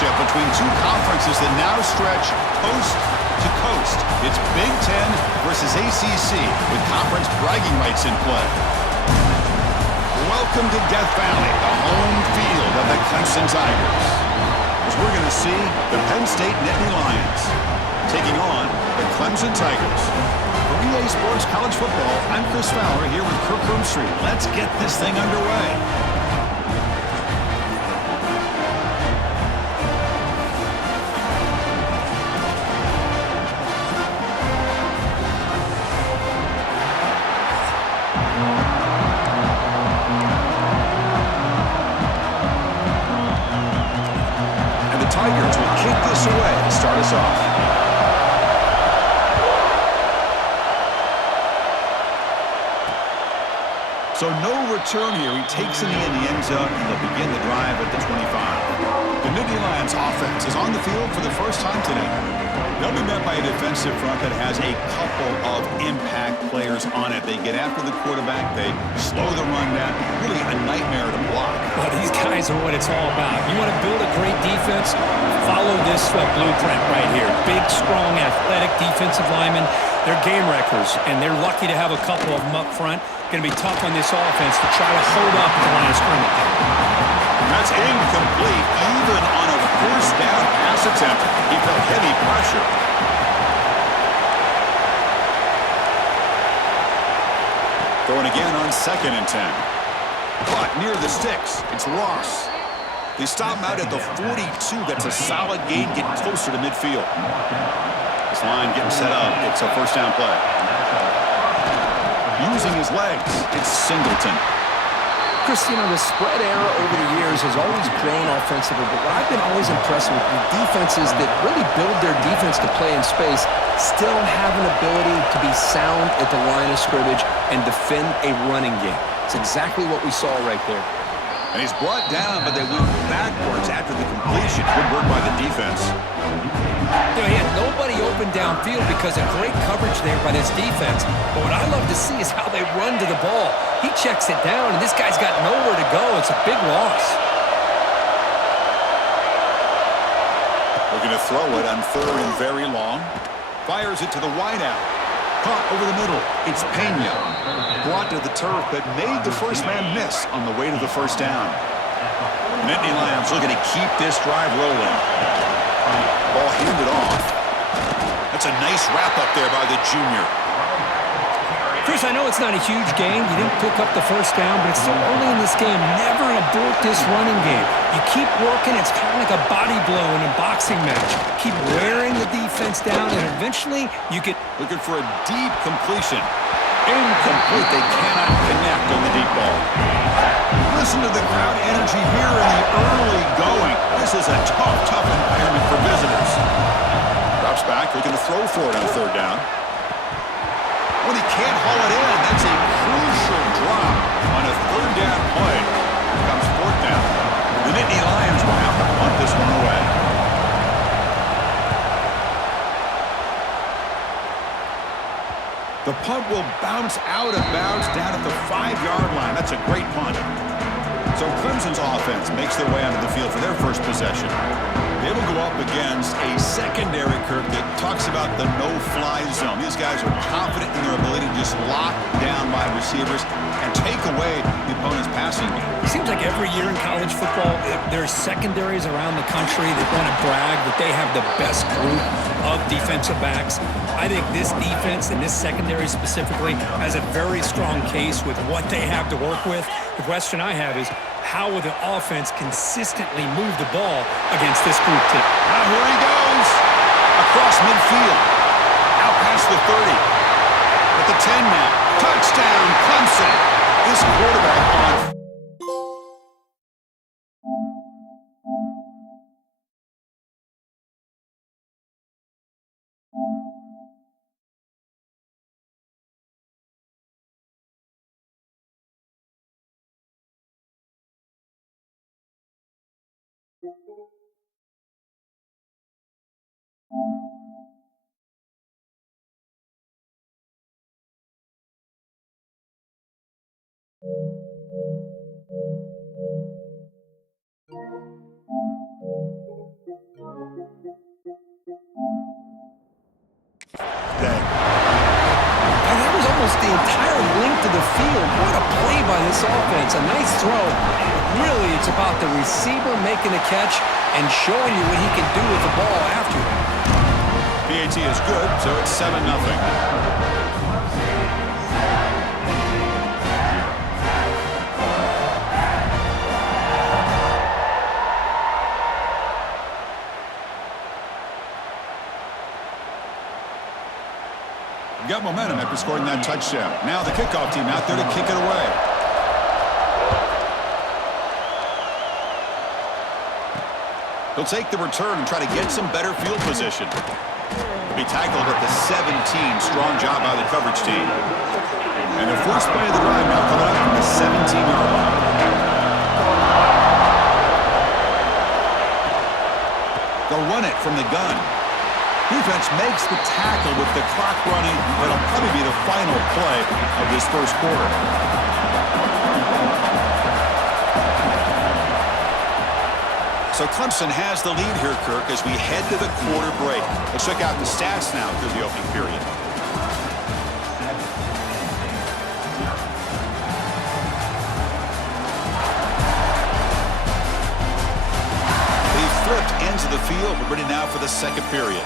matchup between two conferences that now stretch coast to coast. It's Big Ten versus ACC with conference bragging rights in play. Welcome to Death Valley, the home field of the Clemson Tigers. As we're going to see the Penn State Nittany Lions taking on the Clemson Tigers. For EA Sports College Football, I'm Chris Fowler here with Kirk Street. Let's get this thing underway. Tigers will kick this away to start us off. So no return here. He takes it in the end zone, and they'll begin the drive at the 25. The Nittany Lions offense is on the field for the first time today. They'll be met by a defensive front that has a couple of impact players on it. They get after the quarterback. They slow the run down. Really a nightmare to block. Well, these guys are what it's all about. You want to build a great defense? Follow this blueprint right here. Big, strong, athletic defensive linemen. They're game wreckers, and they're lucky to have a couple of them up front. Going to be tough on this offense to try to hold up at the line of scrimmage. That's incomplete, even on a first down pass attempt. He felt heavy pressure. Throwing again on 2nd and 10. Caught near the sticks. It's Ross. They stop him out at the 42. That's a solid gain, getting closer to midfield. This line getting set up. It's a first down play. Using his legs, it's Singleton. Chris, the spread era over the years has always grown offensively, but what I've been always impressed with defenses that really build their defense to play in space still have an ability to be sound at the line of scrimmage and defend a running game. It's exactly what we saw right there. And he's brought down, but they went backwards after the completion. Good work by the defense. He had nobody open downfield because of great coverage there by this defense. But what I love to see is how they run to the ball. He checks it down, and this guy's got nowhere to go. It's a big loss. Looking to throw it on 3rd and very long. Fires it to the wideout. Caught over the middle. It's Pena. Brought to the turf, but made the first man miss on the way to the first down. Nittany Lions looking to keep this drive rolling. Ball handed off. That's a nice wrap up there by the junior. Chris, I know it's not a huge game. You didn't pick up the first down, but it's so early in this game. Never abort this running game. You keep working. It's kind of like a body blow in a boxing match. Keep wearing the defense down, and eventually you get... Looking for a deep completion. Incomplete. They cannot connect on the deep ball. Listen to the crowd energy here in the early going. This is a tough environment for visitors. Drops back, looking to throw for it on 3rd down. When he can't haul it in, that's a crucial drop on a 3rd down play. Here comes 4th down. The Nittany Lions will have to punt this one away. The punt will bounce out of bounds down at the 5-yard line. That's a great punt. So Clemson's offense makes their way onto the field for their first possession. They will go up against a secondary, Kirk, that talks about the no-fly zone. These guys are confident in their ability to just lock down wide receivers and take away the opponent's passing game. It seems like every year in college football, there's secondaries around the country that want to brag that they have the best group of defensive backs. I think this defense and this secondary specifically has a very strong case with what they have to work with. The question I have is, how will the offense consistently move the ball against this group team? Now here he goes. Across midfield. Out past the 30. At the 10 now. Touchdown, Clemson. This quarterback on. almost the entire length of the field. What a play by this offense. A nice throw. But really, it's about the receiver making a catch and showing you what he can do with the ball after it. PAT is good, so it's 7-0. Got momentum after scoring that touchdown. Now the kickoff team out there to kick it away. He'll take the return and try to get some better field position. He'll be tackled at the 17. Strong job by the coverage team. And the first play of the drive now coming up from the 17-yard line. They'll run it from the gun. Defense makes the tackle with the clock running. That'll probably be the final play of this first quarter. So Clemson has the lead here, Kirk, as we head to the quarter break. Let's check out the stats now through the opening period. They flipped ends of the field. We're ready now for the second period.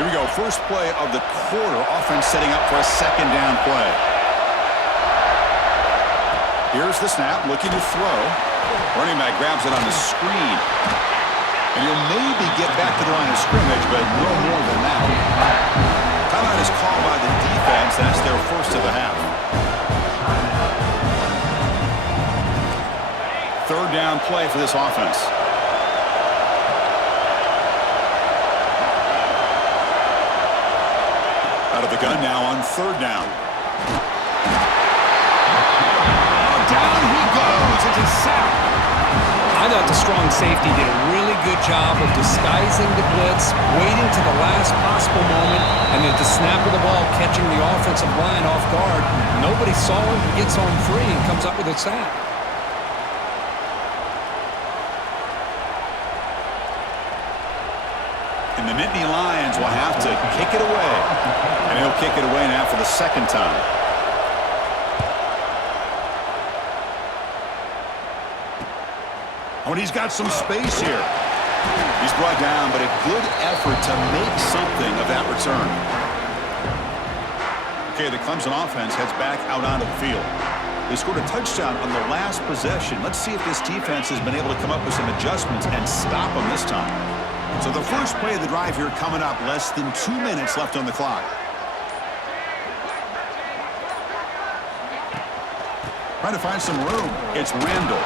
Here we go, first play of the quarter. Offense setting up for a second down play. Here's the snap, looking to throw. Running back grabs it on the screen. And he'll maybe get back to the line of scrimmage, but no more than that. Timeout is called by the defense. That's their first of the half. Third down play for this offense. Out of the gun now on third down. Oh, down he goes. It's a sack. I thought the strong safety did a really good job of disguising the blitz, waiting to the last possible moment, and at the snap of the ball, catching the offensive line off guard. Nobody saw him. He gets on free and comes up with a sack. And the Nittany Lions will have to kick it away. And he'll kick it away now for the second time. Oh, and he's got some space here. He's brought down, but a good effort to make something of that return. Okay, the Clemson offense heads back out onto the field. They scored a touchdown on the last possession. Let's see if this defense has been able to come up with some adjustments and stop them this time. So the first play of the drive here coming up, less than 2 minutes left on the clock. Trying to find some room. It's Randall.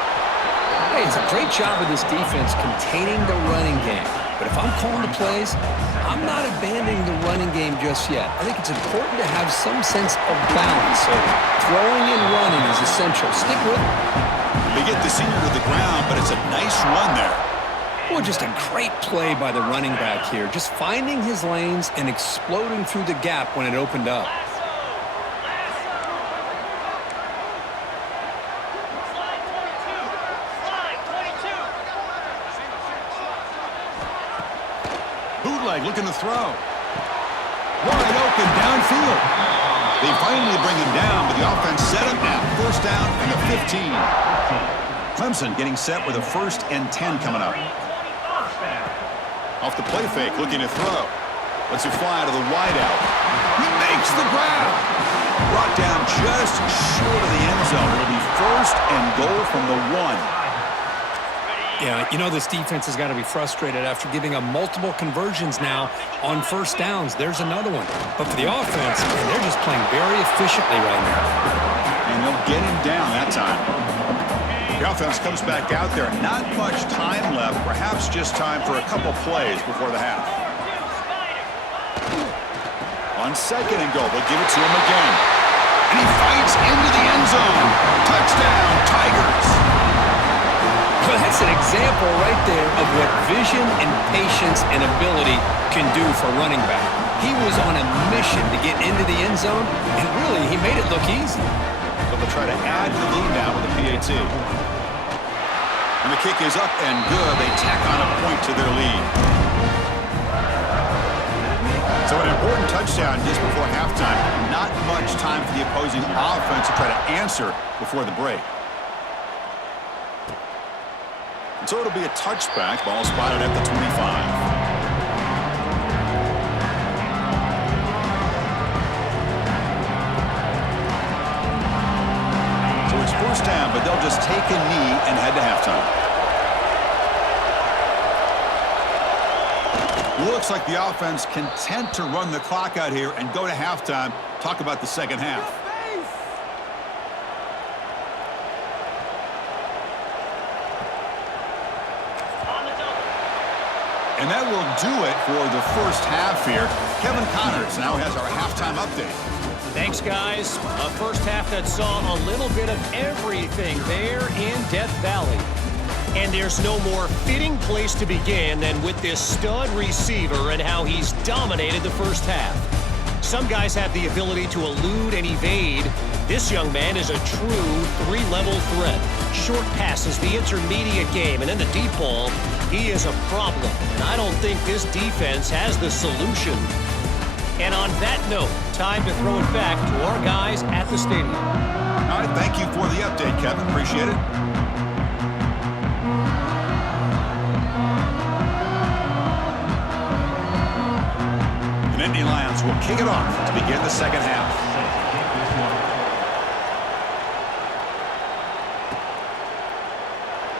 Hey, it's a great job of this defense containing the running game. But if I'm calling the plays, I'm not abandoning the running game just yet. I think it's important to have some sense of balance. So throwing and running is essential. Stick with it. They get the senior to the ground, but it's a nice run there. Well, just a great play by the running back here. Just finding his lanes and exploding through the gap when it opened up. Bootleg looking to throw. Wide open downfield. They finally bring him down, but the offense set up now. First down and a 15. Clemson getting set with a 1st and 10 coming up. Off the play fake, looking to throw. Lets it fly out of the wideout. He makes the grab. Brought down just short of the end zone. It'll be 1st and goal from the 1. Yeah, you know this defense has got to be frustrated after giving up multiple conversions now on first downs. There's another one. But for the offense, man, they're just playing very efficiently right now. And they'll get him down that time. The offense comes back out there. Not much time left. Perhaps just time for a couple plays before the half. On 2nd and goal, they'll give it to him again. And he fights into the end zone. Touchdown, Tigers. Well, that's an example right there of what vision and patience and ability can do for a running back. He was on a mission to get into the end zone, and really, he made it look easy. So they'll try to add the lead now with a PAT. And the kick is up and good. They tack on a point to their lead. So an important touchdown just before halftime. Not much time for the opposing offense to try to answer before the break. So it'll be a touchback. Ball spotted at the 25. First down, but they'll just take a knee and head to halftime. Looks like the offense content to run the clock out here and go to halftime. Talk about the second half. And that will do it for the first half here. Kevin Connors now has our halftime update. Thanks, guys. A first half that saw a little bit of everything there in Death Valley. And there's no more fitting place to begin than with this stud receiver and how he's dominated the first half. Some guys have the ability to elude and evade. This young man is a true three-level threat. Short passes, the intermediate game, and then the deep ball, he is a problem. And I don't think this defense has the solution. And on that note, time to throw it back to our guys at the stadium. All right, thank you for the update, Kevin. Appreciate it. The Nittany Lions will kick it off to begin the second half.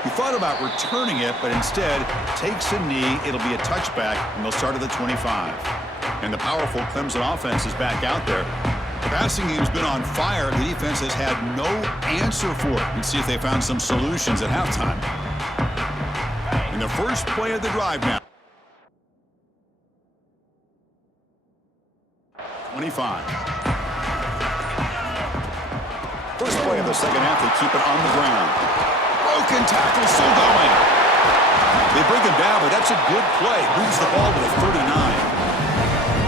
He thought about returning it, but instead takes a knee. It'll be a touchback, and they'll start at the 25. And the powerful Clemson offense is back out there. The passing game's been on fire. The defense has had no answer for it. Let's see if they found some solutions at halftime. In the first play of the drive now. 25. First play of the second half, they keep it on the ground. Broken tackle, still going. They bring him down, but that's a good play. Moves the ball to the 39.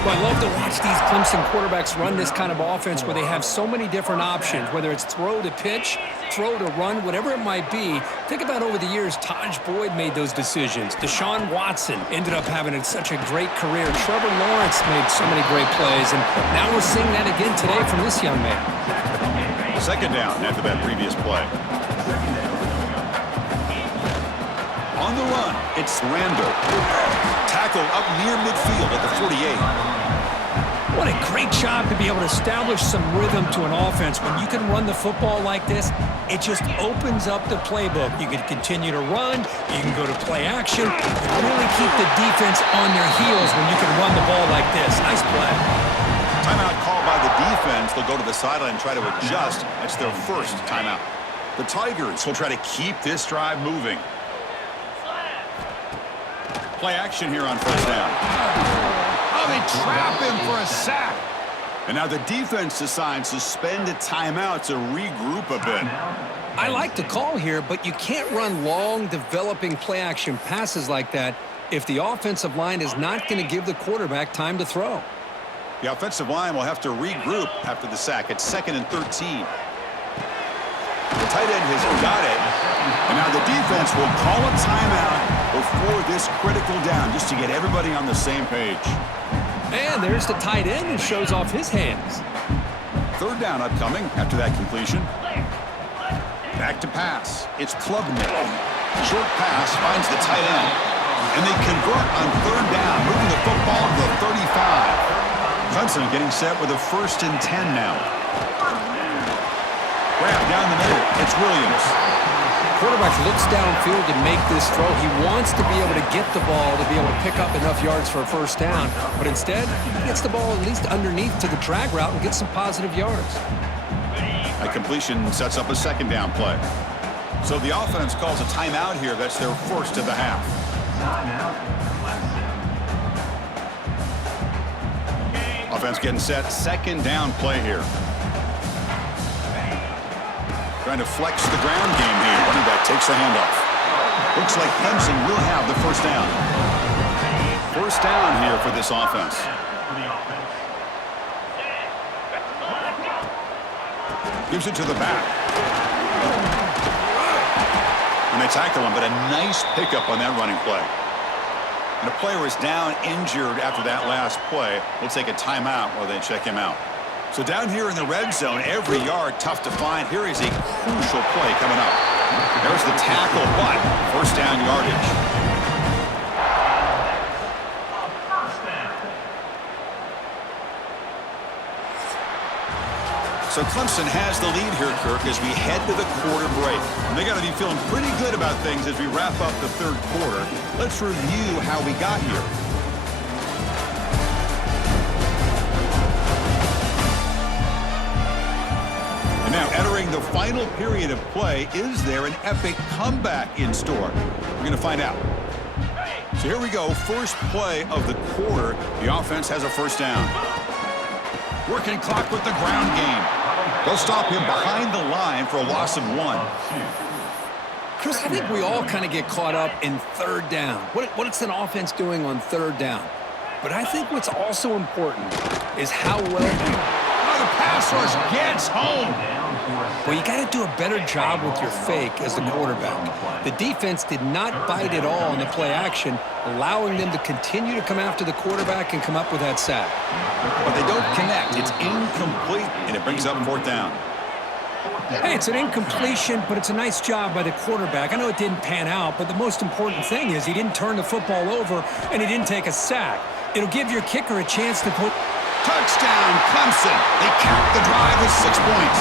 Well, I love to watch these Clemson quarterbacks run this kind of offense where they have so many different options, whether it's throw to pitch, throw to run, whatever it might be. Think about over the years, Taj Boyd made those decisions. Deshaun Watson ended up having such a great career. Trevor Lawrence made so many great plays, and now we're seeing that again today from this young man. Second down after that previous play. On the run, it's Randall. Tackle up near midfield at the 48. What a great job to be able to establish some rhythm to an offense. When you can run the football like this, it just opens up the playbook. You can continue to run, you can go to play action, and really keep the defense on their heels when you can run the ball like this. Nice play. Timeout called by the defense. They'll go to the sideline and try to adjust. That's their first timeout. The Tigers will try to keep this drive moving. Play action here on first down. Oh, they trap him for a sack. And now the defense decides to spend a timeout to regroup a bit. I like the call here, but you can't run long, developing play-action passes like that if the offensive line is not going to give the quarterback time to throw. The offensive line will have to regroup after the sack. It's 2nd and 13. The tight end has got it. And now the defense will call a timeout before this critical down, just to get everybody on the same page. And there's the tight end who shows off his hands. Third down upcoming after that completion. Back to pass. It's Klubnik. Short pass finds the tight end. And they convert on third down, moving the football to the 35. Clemson getting set with a 1st and 10 now. Grab down the middle. It's Williams. Quarterback looks downfield to make this throw. He wants to be able to get the ball to be able to pick up enough yards for a first down. But instead, he gets the ball at least underneath to the drag route and gets some positive yards. A completion sets up a second down play. So the offense calls a timeout here. That's their first of the half. Offense getting set. Second down play here. Trying to flex the ground game here. Running back takes the handoff. Looks like Clemson will have the first down. First down here for this offense. Gives it to the back. And they tackle him, but a nice pickup on that running play. And a player is down injured after that last play. We'll take a timeout while they check him out. So down here in the red zone, every yard tough to find. Here is a crucial play coming up. There's the tackle, but first down yardage. So Clemson has the lead here, Kirk, as we head to the quarter break. And they got to be feeling pretty good about things as we wrap up the third quarter. Let's review how we got here. And now entering the final period of play, is there an epic comeback in store? We're going to find out. So here we go, first play of the quarter. The offense has a first down. Working clock with the ground game. They'll stop him behind the line for a loss of 1. Chris, I think we all kind of get caught up in third down. What's an offense doing on third down? But I think what's also important is how well the pass rush gets home. Well, you got to do a better job with your fake as the quarterback. The defense did not bite at all in the play action, allowing them to continue to come after the quarterback and come up with that sack. But they don't connect. It's incomplete, and it brings up fourth down. Hey, it's an incompletion, but it's a nice job by the quarterback. I know it didn't pan out, but the most important thing is he didn't turn the football over, and he didn't take a sack. It'll give your kicker a chance to put... Touchdown, Clemson. They cap the drive with 6 points.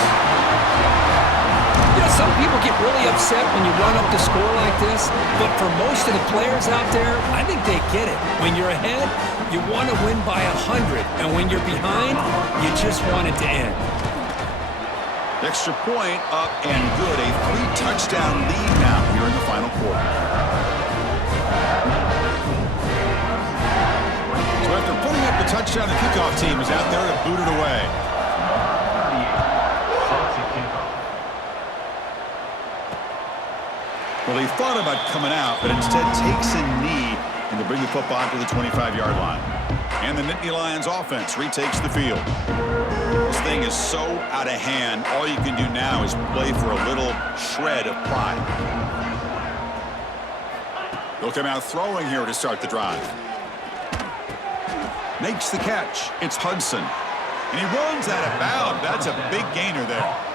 You know, some people get really upset when you run up the score like this, but for most of the players out there, I think they get it. When you're ahead, you want to win by 100, and when you're behind, you just want it to end. Extra point up and good. A 3-touchdown lead now here in the final quarter. So after putting up the touchdown, the kickoff team is out there to boot it away. Well, he thought about coming out, but instead takes a knee and to bring the football to the 25-yard line. And the Nittany Lions offense retakes the field. This thing is so out of hand, all you can do now is play for a little shred of pride. They'll come out throwing here to start the drive. Makes the catch. It's Hudson. And he runs out of bounds. That's a big gainer there.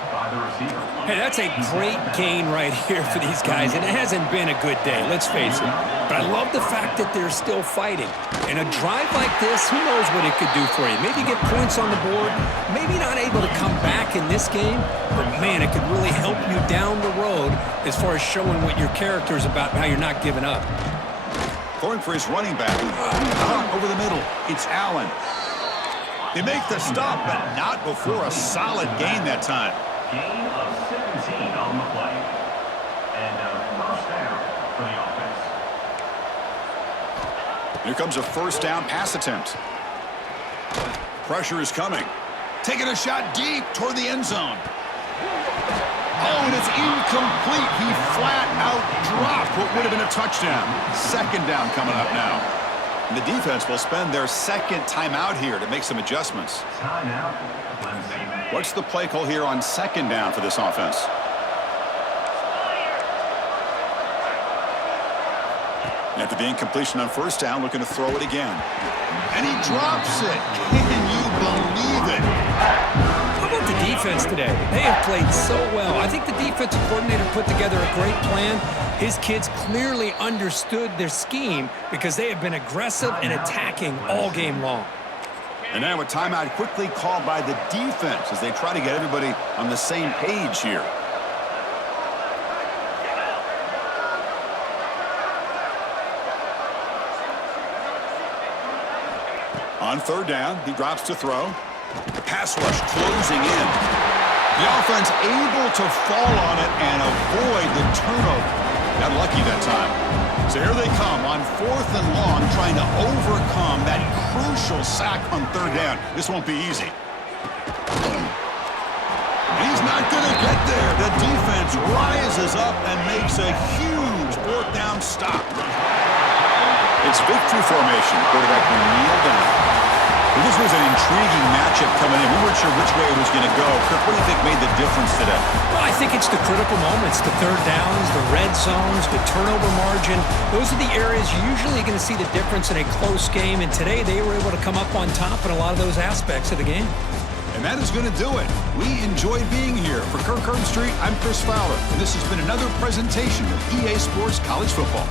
Hey, that's a great gain right here for these guys, and it hasn't been a good day, let's face it. But I love the fact that they're still fighting. In a drive like this, who knows what it could do for you? Maybe get points on the board, maybe not able to come back in this game, but man, it could really help you down the road as far as showing what your character is about and how you're not giving up. Going for his running back. Over the middle. It's Allen. They make the stop, but not before a solid gain that time. Gain of 17 on the play. And a first down for the offense. Here comes a first down pass attempt. Pressure is coming. Taking a shot deep toward the end zone. Oh, and it's incomplete. He flat out dropped what would have been a touchdown. Second down coming up now. And the defense will spend their second timeout here to make some adjustments. Timeout. What's the play call here on second down for this offense? After the incompletion on first down, looking to throw it again. And he drops it. Can you believe it? How about the defense today? They have played so well. I think the defensive coordinator put together a great plan. His kids clearly understood their scheme because they have been aggressive and attacking all game long. And now a timeout quickly called by the defense as they try to get everybody on the same page here. On third down, he drops to throw. The pass rush closing in. The offense able to fall on it and avoid the turnover. Got lucky that time. So here they come on fourth and long, trying to overcome that crucial sack on third down. This won't be easy. He's not going to get there. The defense rises up and makes a huge fourth down stop. It's victory formation. Quarterback will kneel down. We're This was an intriguing matchup coming in. We weren't sure which way it was going to go. Kirk, what do you think made the difference today? Well, I think it's the critical moments, the third downs, the red zones, the turnover margin. Those are the areas you're usually going to see the difference in a close game, and today they were able to come up on top in a lot of those aspects of the game. And that is going to do it. We enjoyed being here. For Kirk Herbstreit, I'm Chris Fowler, and this has been another presentation of EA Sports College Football.